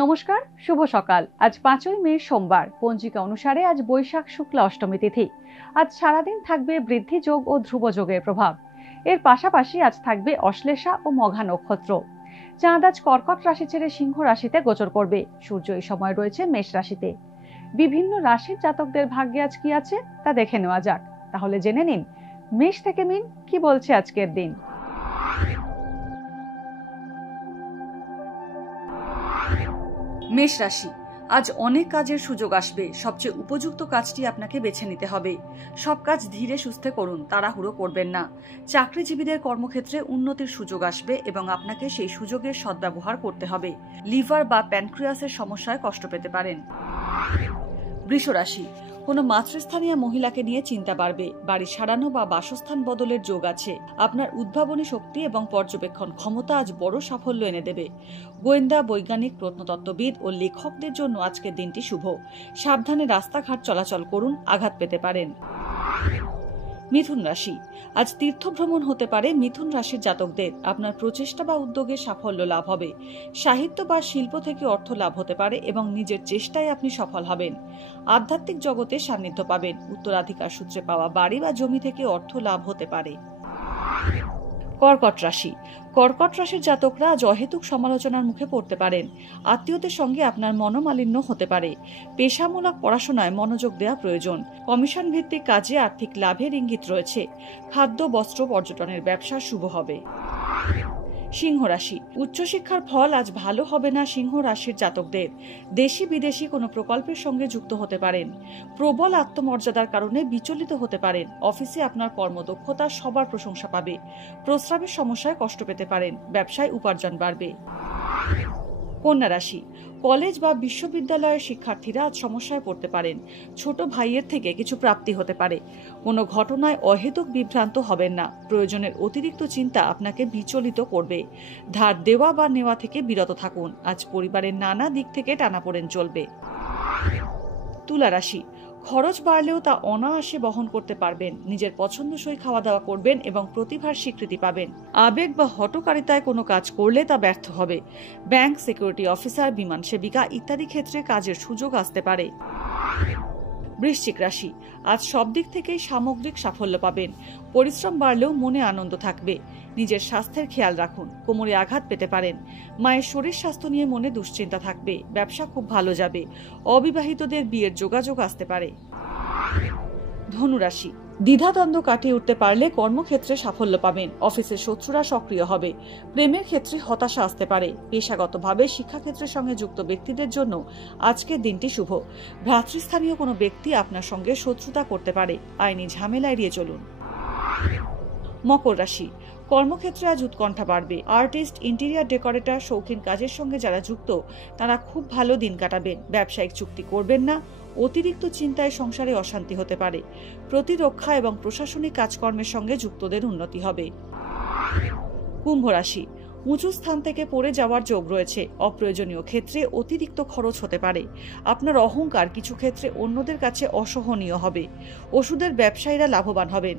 নমস্কার, শুভ সকাল। আজ 5ই মে সোমবার। পঞ্জিকা অনুসারে আজ বৈশাখ শুক্লা অষ্টমী তিথি। আজ সারাদিন থাকবে বৃদ্ধি যোগ ও ধ্রুব যোগের প্রভাব। এর পাশাপাশি আজ থাকবে অশ্লেষা ও মঘা নক্ষত্র। চাঁদ আজ কর্কট রাশি ছেড়ে সিংহ রাশিতে গোচর করবে। সূর্য এই সময় রয়েছে মেষ রাশিতে। বিভিন্ন রাশির জাতকদের ভাগ্যে আজ কি আছে তা দেখে নেওয়া যাক। তাহলে জেনে নিন মেষ থেকে মিন কি বলছে আজকের দিন। মেষ রাশি, আজ অনেক কাজের সুযোগ আসবে। সবচেয়ে উপযুক্ত কাজটি আপনাকে বেছে নিতে হবে। সব কাজ ধীরে সুস্থে করুন, তাড়াহুড়ো করবেন না। চাকরিজীবীদের কর্মক্ষেত্রে উন্নতির সুযোগ আসবে এবং আপনাকে সেই সুযোগের সদ্ব্যবহার করতে হবে। লিভার বা প্যানক্রিয়াসের সমস্যায় কষ্ট পেতে পারেন। বৃষ রাশি, কোনো মাতৃস্থানীয় মহিলাকে নিয়ে চিন্তা বাড়বে। বাড়ি সারানো বা বাসস্থান বদলের যোগ আছে। আপনার উদ্ভাবনী শক্তি এবং পর্যবেক্ষণ ক্ষমতা আজ বড় সাফল্য এনে দেবে। গোয়েন্দা, বৈজ্ঞানিক, প্রত্নতত্ত্ববিদ ও লেখকদের জন্য আজকের দিনটি শুভ। সাবধানে রাস্তাঘাট চলাচল করুন, আঘাত পেতে পারেন। মিথুন রাশি, আজ তীর্থভ্রমণ হতে পারে মিথুন রাশির জাতকদের। আপনার প্রচেষ্টা বা উদ্যোগে সাফল্য লাভ হবে। সাহিত্য বা শিল্প থেকে অর্থ লাভ হতে পারে এবং নিজের চেষ্টায় আপনি সফল হবেন। আধ্যাত্মিক জগতে সান্নিধ্য পাবেন। উত্তরাধিকার সূত্রে পাওয়া বাড়ি বা জমি থেকে অর্থ লাভ হতে পারে। কর্কট রাশি, কর্কট রাশির জাতকরা আজ অহেতুক সমালোচনার মুখে পড়তে পারেন। আত্মীয়দের সঙ্গে আপনার মনোমালিন্য হতে পারে। পেশামূলক পড়াশোনায় মনোযোগ দেওয়া প্রয়োজন। কমিশন ভিত্তিক কাজে আর্থিক লাভের ইঙ্গিত রয়েছে। খাদ্য, বস্ত্র, পর্যটনের ব্যবসা শুভ হবে। সিংহ রাশি, উচ্চশিক্ষার ফল আজ ভালো হবে না সিংহ রাশির জাতকদের। দেশি বিদেশি কোনো প্রকল্পের সঙ্গে যুক্ত হতে পারেন। প্রবল আত্মমর্যাদার কারণে বিচলিত হতে পারেন। অফিসে আপনার কর্মদক্ষতা সবার প্রশংসা পাবে। প্রস্রাবের সমস্যায় কষ্ট পেতে পারেন। ব্যবসায় উপার্জন বাড়বে। কন্যা রাশি, কলেজ বা বিশ্ববিদ্যালয়ের শিক্ষার্থীরা আজ সমস্যায় পড়তে পারেন। ছোট ভাইয়ের থেকে কিছু প্রাপ্তি হতে পারে। কোনো ঘটনায় অহেতুক বিভ্রান্ত হবেন না। প্রয়োজনের অতিরিক্ত চিন্তা আপনাকে বিচলিত করবে। ধার দেওয়া বা নেওয়া থেকে বিরত থাকুন। আজ পরিবারের নানা দিক থেকে টানাপোড়েন চলবে। তুলা রাশি, খরচ বাড়লেও তা অনায়াসে বহন করতে পারবেন। নিজের পছন্দসই খাওয়া দাওয়া করবেন এবং প্রতিভার স্বীকৃতি পাবেন। আবেগ বা হঠকারিতায় কোনো কাজ করলে তা ব্যর্থ হবে। ব্যাংক, সিকিউরিটি অফিসার, বিমান সেবিকা ইত্যাদি ক্ষেত্রে কাজের সুযোগ আসতে পারে। বৃশ্চিক রাশি, আজ সব দিক থেকেই সামগ্রিক সাফল্য পাবেন। পরিশ্রম বাড়লেও মনে আনন্দ থাকবে। নিজের স্বাস্থ্যের খেয়াল রাখুন। কোমরে আঘাত পেতে পারেন। মায়ের শরীর স্বাস্থ্য নিয়ে মনে দুশ্চিন্তা থাকবে। ব্যবসা খুব ভালো যাবে। অবিবাহিতদের বিয়ের যোগাযোগ আসতে পারে। ধনু রাশি, দ্বিধাদ্বন্দ্ব কাটিয়ে উঠতে পারলে কর্মক্ষেত্রে সাফল্য পাবেন। অফিসের শত্রুরা সক্রিয় হবে। প্রেমের ক্ষেত্রে হতাশা আসতে পারে। পেশাগতভাবে শিক্ষাক্ষেত্রের সঙ্গে যুক্ত ব্যক্তিদের জন্য আজকের দিনটি শুভ। ভ্রাতৃস্থানীয় কোনো ব্যক্তি আপনার সঙ্গে শত্রুতা করতে পারে। আইনি ঝামেলা এড়িয়ে চলুন। মকর রাশি, কর্মক্ষেত্রে আজ উৎকণ্ঠা বাড়বে। আর্টিস্ট, ইন্টেরিয়ার ডেকোরেটর, শৌখিন কাজের সঙ্গে যারা যুক্ত তারা খুব ভালো দিন কাটাবেন। ব্যবসায়িক চুক্তি করবেন না। অতিরিক্ত চিন্তায় সংসারে অশান্তি হতে পারে। প্রতিরক্ষা এবং প্রশাসনিক কাজকর্মের সঙ্গে যুক্তদের উন্নতি হবে। কুম্ভ রাশি, উঁচু স্থান থেকে পড়ে যাওয়ার যোগ রয়েছে। অপ্রয়োজনীয় ক্ষেত্রে অতিরিক্ত খরচ হতে পারে। আপনার অহংকার কিছু ক্ষেত্রে অন্যদের কাছে অসহনীয় হবে। ওষুধের ব্যবসায়ীরা লাভবান হবেন।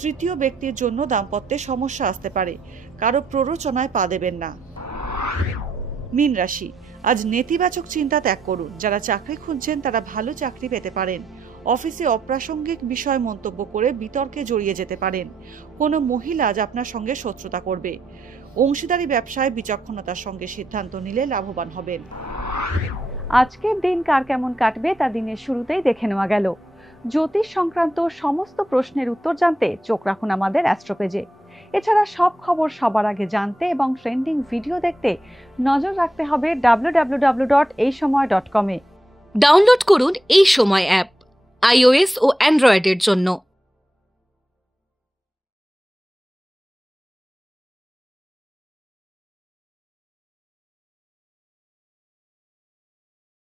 তৃতীয় ব্যক্তির জন্য দাম্পত্যে সমস্যা আসতে পারে। কারো প্ররোচনায় পা দেবেন না। মীন রাশি, আজ নেতিবাচক চিন্তা ত্যাগ করুন। যারা চাকরি খুঁজছেন তারা ভালো চাকরি পেতে পারেন। অফিসে অপ্রাসঙ্গিক বিষয় মন্তব্য করে বিতর্কে জড়িয়ে যেতে পারেন। কোনো মহিলা আজ আপনার সঙ্গে শত্রুতা করবে। অংশীদারি ব্যবসায় বিচক্ষণতার সঙ্গে সিদ্ধান্ত নিলে লাভবান হবেন। আজকের দিন কার কেমন কাটবে তা দিনের শুরুতেই দেখে নেওয়া গেল। জ্যোতিষ সংক্রান্ত সমস্ত প্রশ্নের উত্তর জানতে চোখ রাখুন আমাদের অ্যাস্ট্রোপেজে। এছাড়া সব খবর সবার আগে জানতে এবং ট্রেন্ডিং ভিডিও দেখতে নজর রাখতে হবে www.eisomay.com-এ। ডাউনলোড করুন এই সময় অ্যাপ iOS ও অ্যান্ড্রয়েডের জন্য।